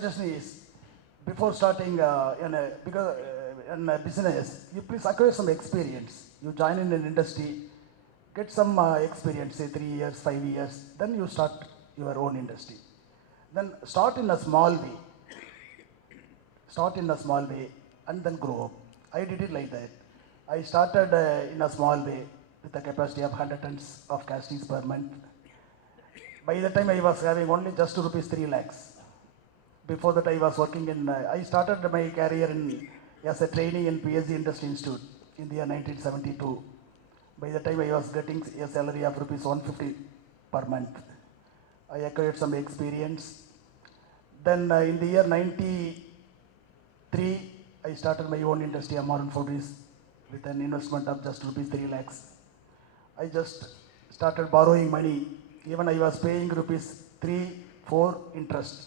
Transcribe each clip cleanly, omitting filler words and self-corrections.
suggestion is, before starting in a business, you please acquire some experience. You join in an industry, get some experience, say 3 years, 5 years, then you start your own industry. Then start in a small way. Start in a small way and then grow up. I did it like that. I started in a small way with a capacity of 100 tons of castings per month. By the time I was having only just rupees 3 lakhs. Before that I was working in, I started my career as a trainee in PSG Industry Institute in the year 1972. By the time I was getting a salary of rupees 150 per month. I acquired some experience. Then in the year 93, I started my own industry, Amaran Foundries, with an investment of just rupees 3 lakhs. I just started borrowing money. Even I was paying rupees 3-4 interest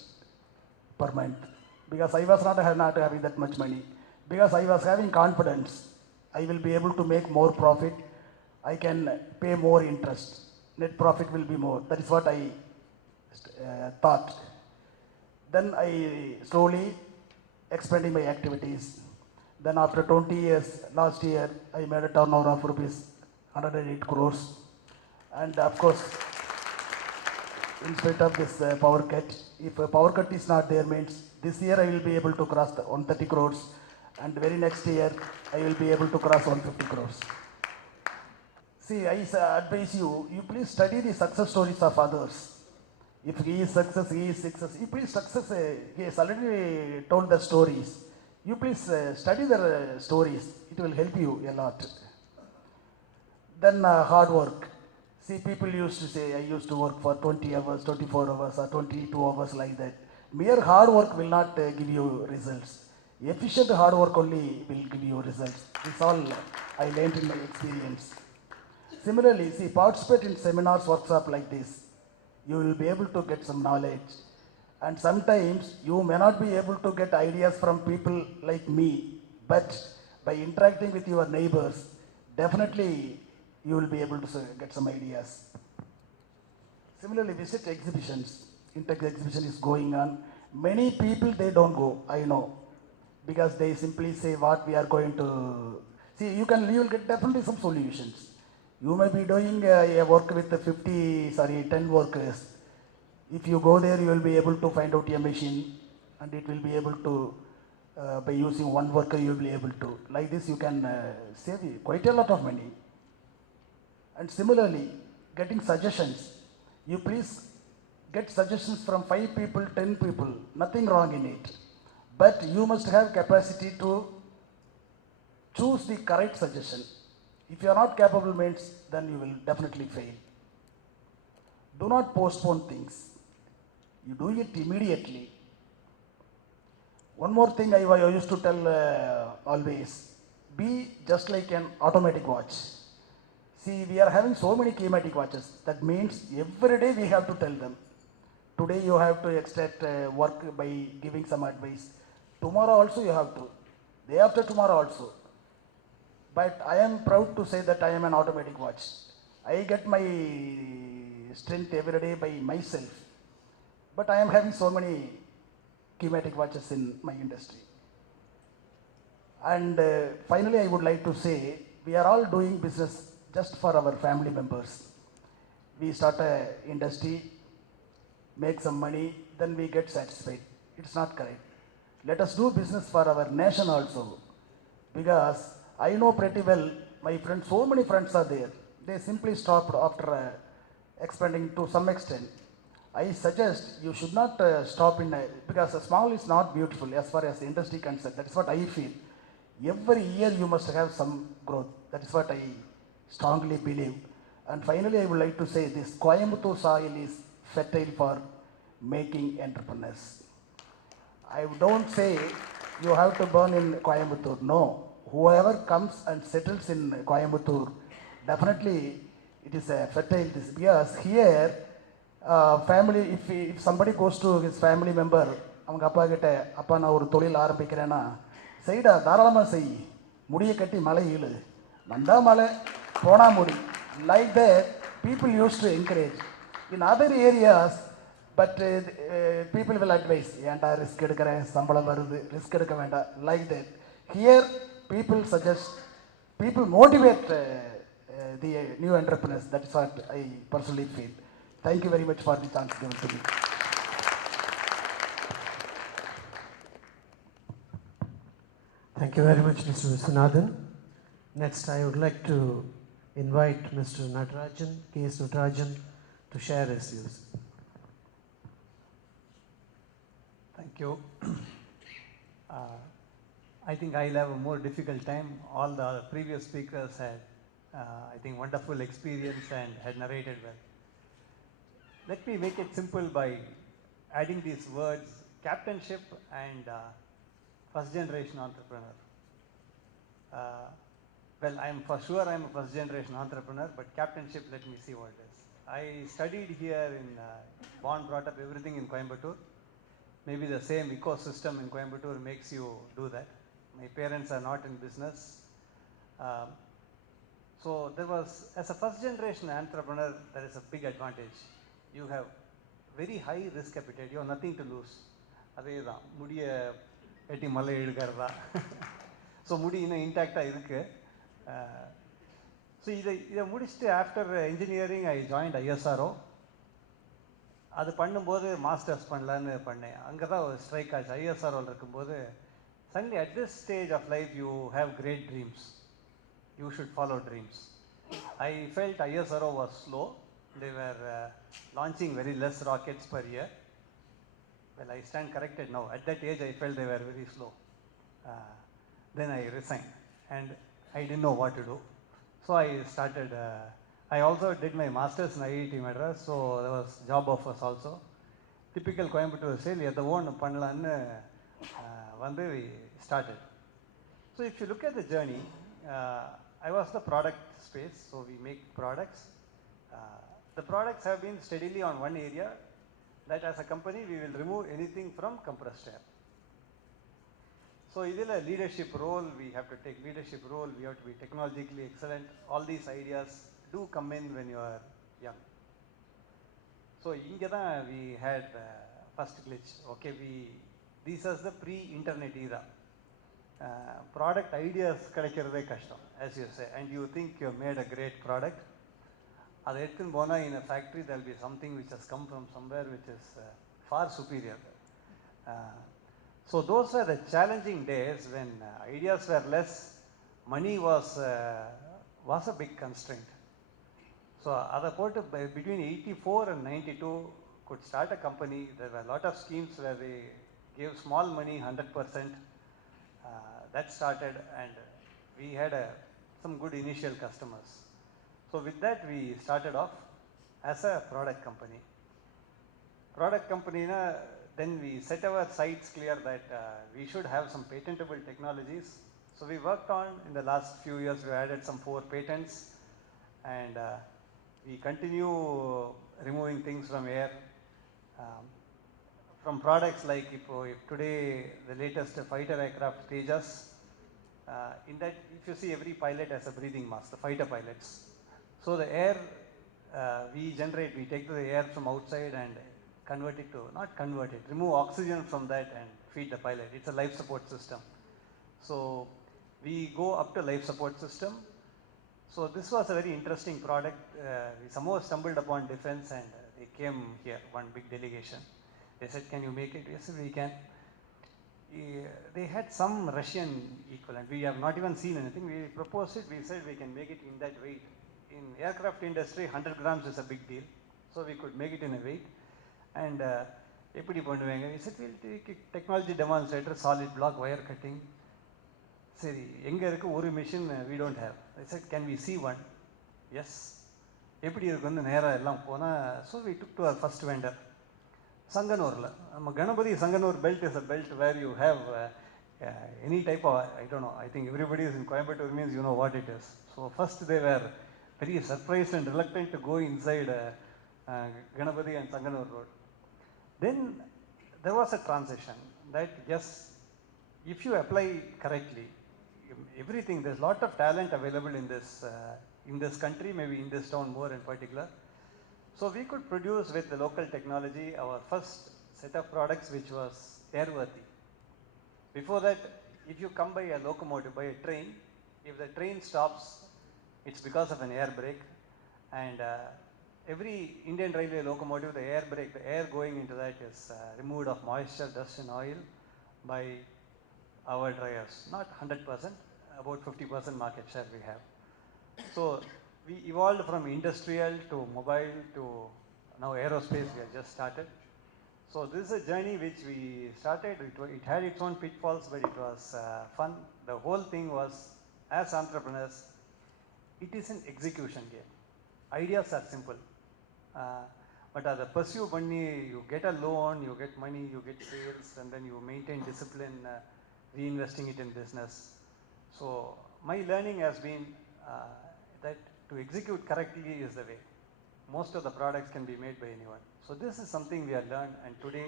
per month because I was not having that much money. Because I was having confidence, I will be able to make more profit. I can pay more interest. Net profit will be more. That is what I thought. Then I slowly expanding my activities. Then after 20 years, last year, I made a turnover of rupees 108 crores. And of course, in spite of this power cut, if a power cut is not there, means this year I will be able to cross the 130 crores. And very next year, I will be able to cross 150 crores. See, I advise you, you please study the success stories of others. If he is success, you please success, he has already told the stories. You please study their stories. It will help you a lot. Then hard work. See, people used to say, I used to work for 20 hours, 24 hours, or 22 hours like that. Mere hard work will not give you results. Efficient hard work only will give you results. This is all I learned in my experience. Similarly, see, participate in seminars, workshops like this. You will be able to get some knowledge. And sometimes you may not be able to get ideas from people like me, but by interacting with your neighbors, definitely you will be able to get some ideas. Similarly, visit exhibitions. Intex exhibition is going on. Many people, they don't go, I know, because they simply say what we are going to. See, you will get definitely some solutions. You may be doing a work with 10 workers. If you go there, you will be able to find out a machine and it will be able to, by using one worker, you will be able to. Like this, you can save quite a lot of money. And similarly, getting suggestions. You please get suggestions from 5 people, 10 people, nothing wrong in it. But you must have capacity to choose the correct suggestion. If you are not capable, means then you will definitely fail. Do not postpone things. You do it immediately. One more thing I used to tell always, be just like an automatic watch. See, we are having so many kinematic watches. That means every day we have to tell them. Today you have to extract work by giving some advice. Tomorrow also you have to. Day after tomorrow also. But I am proud to say that I am an automatic watch. I get my strength every day by myself. But I am having so many kinematic watches in my industry. And finally, I would like to say, we are all doing business just for our family members. We start an industry, make some money, then we get satisfied. It's not correct. Let us do business for our nation also. Because I know pretty well, my friends, so many friends are there. They simply stopped after expanding to some extent. I suggest you should not stop in, because small is not beautiful as far as the industry concerned. That is what I feel. Every year you must have some growth. That is what I strongly believe. And finally, I would like to say this Coimbatore soil is fertile for making entrepreneurs. I don't say you have to burn in Coimbatore. No. Whoever comes and settles in Coimbatore, definitely it is a fertile this, because here family, if somebody goes to his family member, அவங்க அப்பா கிட்ட அப்பா நான் ஒரு தொழில் ஆரம்பிக்கிறேன்னா செய்டா தாராளமாக செய், முடியை கட்டி மலை இழு, வந்தா மலை போனா முடி. Like that, people used to encourage. In other areas, But people will advise, ஏன்டா ரிஸ்க் எடுக்கிறேன், சம்பளம் வருது, ரிஸ்க் எடுக்க வேண்டாம், like that. Here, people suggest, people motivate the new entrepreneurs. That is what I personally feel. Thank you very much for the chance given to me. Thank you very much, Mr. Viswanathan. Next, I would like to invite Mr. Natarajan, K.S. Natarajan, to share his views. Thank you. I think I'll have a more difficult time. All the previous speakers had, I think, wonderful experience and had narrated well. Let me make it simple by adding these words, captainship and first generation entrepreneur. Well, I'm for sure I'm a first generation entrepreneur, but captainship, let me see what it is. I studied here in, born, brought up, everything in Coimbatore. Maybe the same ecosystem in Coimbatore makes you do that. My parents are not in business. So there was, as a first generation entrepreneur, there is a big advantage. You have very high risk appetite. You have nothing to lose. அதேதான் முடிய எட்டி மலை இழுக்கிறதா. So முடி இன்னும் இன்டாக்டாக இருக்கு. So இதை முடிச்சுட்டு after engineering I joined ISRO. அது பண்ணும்போது மாஸ்டர்ஸ் பண்ணலான்னு பண்ணேன். அங்கே தான் ஒரு ஸ்ட்ரைக் ஆச்சு. ஐஎஸ்ஆர்ஓவில் இருக்கும்போது suddenly at this stage of life you have great dreams. You should follow dreams. I felt ISRO was slow. They were launching very less rockets per year. Well, I stand corrected now. At that age I felt they were very slow. Then I resigned and I didn't know what to do. So I started, I also did my masters in IIT Madras, so there was job offers also. Typical Coimbatore style, எதை ஒன்று பண்ணலான்னு வந்து we started. So if you look at the journey, I was the product space, so we make products. The products have been steadily on one area, that as a company we will remove anything from compressed air. So idil a leadership role, we have to take leadership role, we have to be technologically excellent. All these ideas do come in when you are young. So inga da we had first glitch. Okay, this is the pre-internet era. Product ideas கிடைக்கிறதே கஷ்டம், as you say, and you think you have made a great product. அதை எடுத்துன்னு போனால் in a factory there will be something which has come from somewhere which is far superior. So those were the challenging days when ideas were less, money was a big constraint. So அதை போட்டு between 84 and 92 could start a company. There were a lot of schemes where they gave small money, 100%. That started and we had some good initial customers. So with that we started off as a product company. Product company, then we set our sights clear that we should have some patentable technologies. So we worked on, in the last few years we added some 4 patents and we continue removing things from air. From products like if today the latest fighter aircraft Tejas, in that if you see every pilot has a breathing mask, the fighter pilots. So the air we take the air from outside and convert it to, not convert it, remove oxygen from that and feed the pilot. It's a life support system. So we go up to life support system. So this was a very interesting product. We somehow stumbled upon defense and they came here, one big delegation. They said, can you make it? Yes, we can. They had some Russian equivalent. We have not even seen anything. We proposed it. We said we can make it in that weight. In aircraft industry, 100 grams is a big deal. So we could make it in a weight. And எப்படி பண்ணுவாங்க? We said we'll take a technology demonstrator, solid block, wire cutting. சரி, எங்கே இருக்கு ஒரு machine we don't have. I said, can we see one? Yes. எப்படி இருக்கு வந்து நேராக எல்லாம் போனால், so we took to our first vendor. Sanganurla. Ganapati Sanganur belt is a belt where you have any type of, I don't know, I think everybody is in Coimbatore means you know what it is. So first they were very surprised and reluctant to go inside Ganapati and Sanganur road. Then there was a transition that yes, if you apply correctly, everything, there's a lot of talent available in this country, maybe in this town more in particular. So we could produce with the local technology our first set of products which was airworthy. Before that, if you come by a locomotive, by a train, if the train stops, it's because of an air brake. And every Indian railway locomotive, the air brake, the air going into that is removed of moisture, dust and oil by our dryers. Not 100%, about 50% market share we have. So we evolved from industrial to mobile to now aerospace we have just started. So this is a journey which we started. It had its own pitfalls, but it was fun. The whole thing was, as entrepreneurs, it is an execution game. Ideas are simple. But as a pursue money, you get a loan, you get money, you get sales, and then you maintain discipline, reinvesting it in business. So my learning has been that to execute correctly is the way. Most of the products can be made by anyone. So this is something we have learned, and today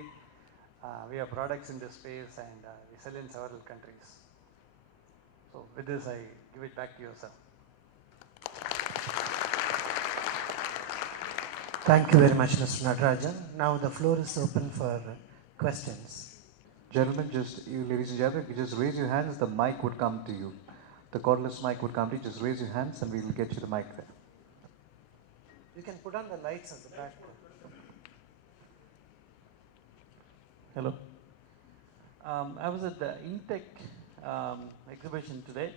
we have products in this space and we sell in several countries. So with this, I give it back to you, sir. Thank you very much, Mr. Natarajan. Now the floor is open for questions. Gentlemen, just you ladies and gentlemen, you just raise your hands, the mic would come to you. The cordless mic would come to you. Just raise your hands and we will get you the mic there. You can put on the lights at the back. Hello. I was at the Intech exhibition today.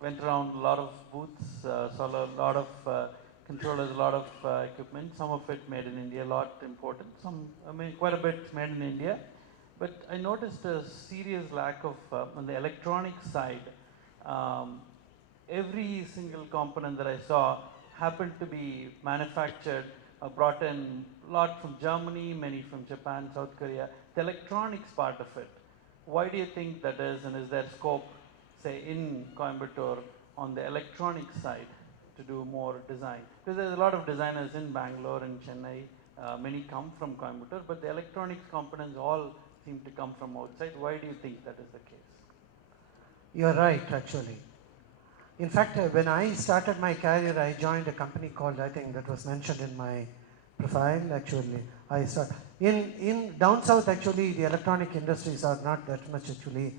Went around a lot of booths, saw a lot of controllers, a lot of equipment. Some of it made in India, a lot imported. Some, quite a bit made in India. But I noticed a serious lack of, on the electronic side, every single component that I saw happened to be manufactured, brought in a lot from Germany, many from Japan, South Korea. The electronics part of it, why do you think that is, and is there scope, say, in Coimbatore on the electronic side to do more design? Because there's a lot of designers in Bangalore and Chennai, many come from Coimbatore, but the electronics components all seem to come from outside. Why do you think that is the case? You're right, actually. In fact, when I started my career, I joined a company called, I think that was mentioned in my profile, actually. I started in down south, actually, the electronic industries are not that much, actually.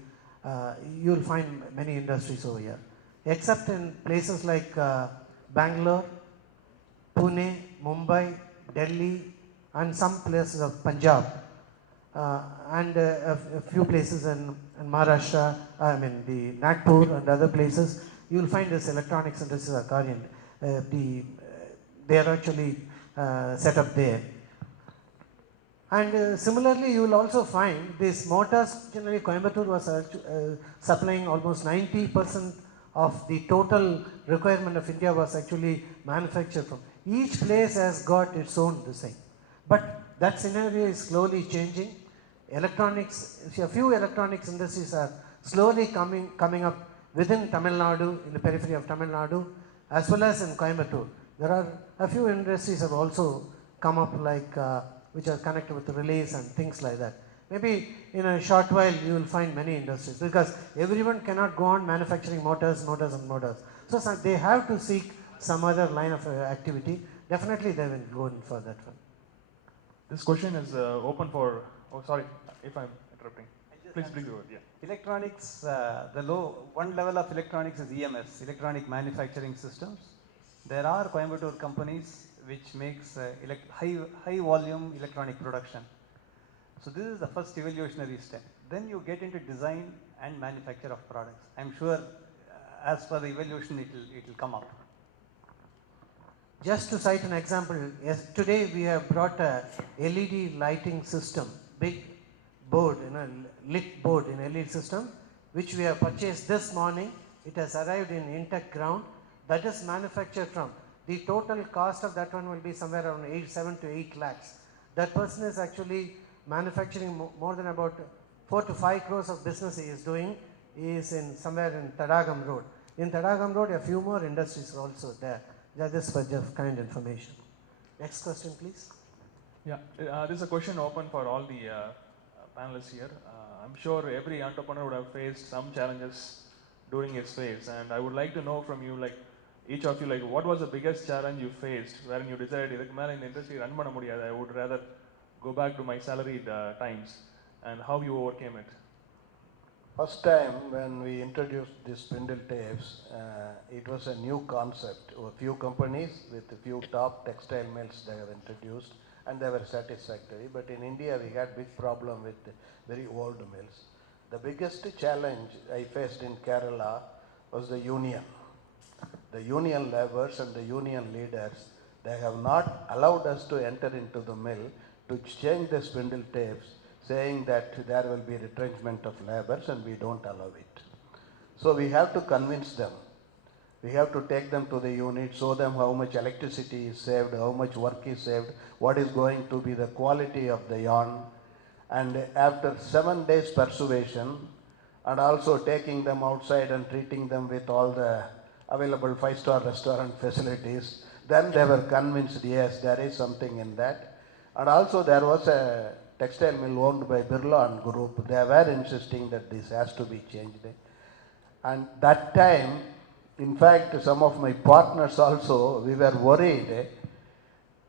You'll find many industries over here, except in places like Bangalore, Pune, Mumbai, Delhi, and some places of Punjab, and a few places in Maharashtra, the Nagpur and other places. You'll find this electronics industries are carrying. They are actually set up there. And similarly, you will also find these motors. Generally, Coimbatore was supplying almost 90% of the total requirement of India was actually manufactured from. Each place has got its own design. But that scenario is slowly changing. Electronics, a few electronics industries are slowly coming up within Tamil Nadu, in the periphery of Tamil Nadu, as well as in Coimbatore. There are a few industries have also come up, like which are connected with relays and things like that. Maybe in a short while you will find many industries, because everyone cannot go on manufacturing motors. So they have to seek some other line of activity. Definitely they will go in for that one. This question is open for, sorry if I'm interrupting. Please go ahead. Yeah. Electronics, one level of electronics is EMS, electronic manufacturing systems. There are Coimbatore companies which makes high volume electronic production. So this is the first evolutionary step. Then you get into design and manufacture of products. I'm sure as per the evolution it will come up. Just to cite an example, yes, today we have brought a LED lighting system, big board, lit board in LED system, which we have purchased this morning. It has arrived in Intech ground. That is manufactured from. The total cost of that one will be somewhere around 7 to 8 lakhs. That person is actually manufacturing more than about 4 to 5 crores of business he is doing. He is in somewhere in Tadagam Road. In Tadagam Road, a few more industries are also there. This for just kind information. Next question, please. Yeah, this is a question open for all the panelists here. I'm sure every entrepreneur would have faced some challenges during his phase, and I would like to know from you, like, each of you, like, what was the biggest challenge you faced wherein you decided, idhukku mela in industry run panna mudiyadhu, I would rather go back to my salaried times, and how you overcame it? First time when we introduced these spindle tapes, it was a new concept. A few companies with a few top textile mills they have introduced, and they were satisfactory. But in India, we had big problem with very old mills. The biggest challenge I faced in Kerala was the union. The union laborers and the union leaders, they have not allowed us to enter into the mill to change the spindle tapes, saying that there will be retrenchment of laborers and we don't allow it. So we have to convince them. We have to take them to the unit, show them how much electricity is saved, how much work is saved, what is going to be the quality of the yarn. And after 7 days persuasion, and also taking them outside and treating them with all the available 5-star restaurant facilities, then they were convinced, yes, there is something in that. And also there was a textile mill owned by Birla Group. They were insisting that this has to be changed. And that time, in fact, some of my partners also, we were worried.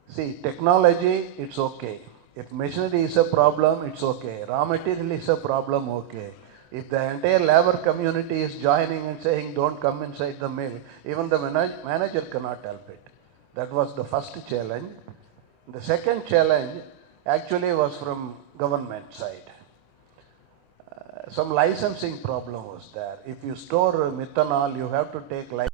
See, technology, it's okay. If machinery is a problem, it's okay. Raw material is a problem, okay. If the entire labor community is joining and saying, don't come inside the mill, even the manager cannot help it. That was the first challenge. The second challenge actually was from government side. Some licensing problem was there. If you store methanol, you have to take license.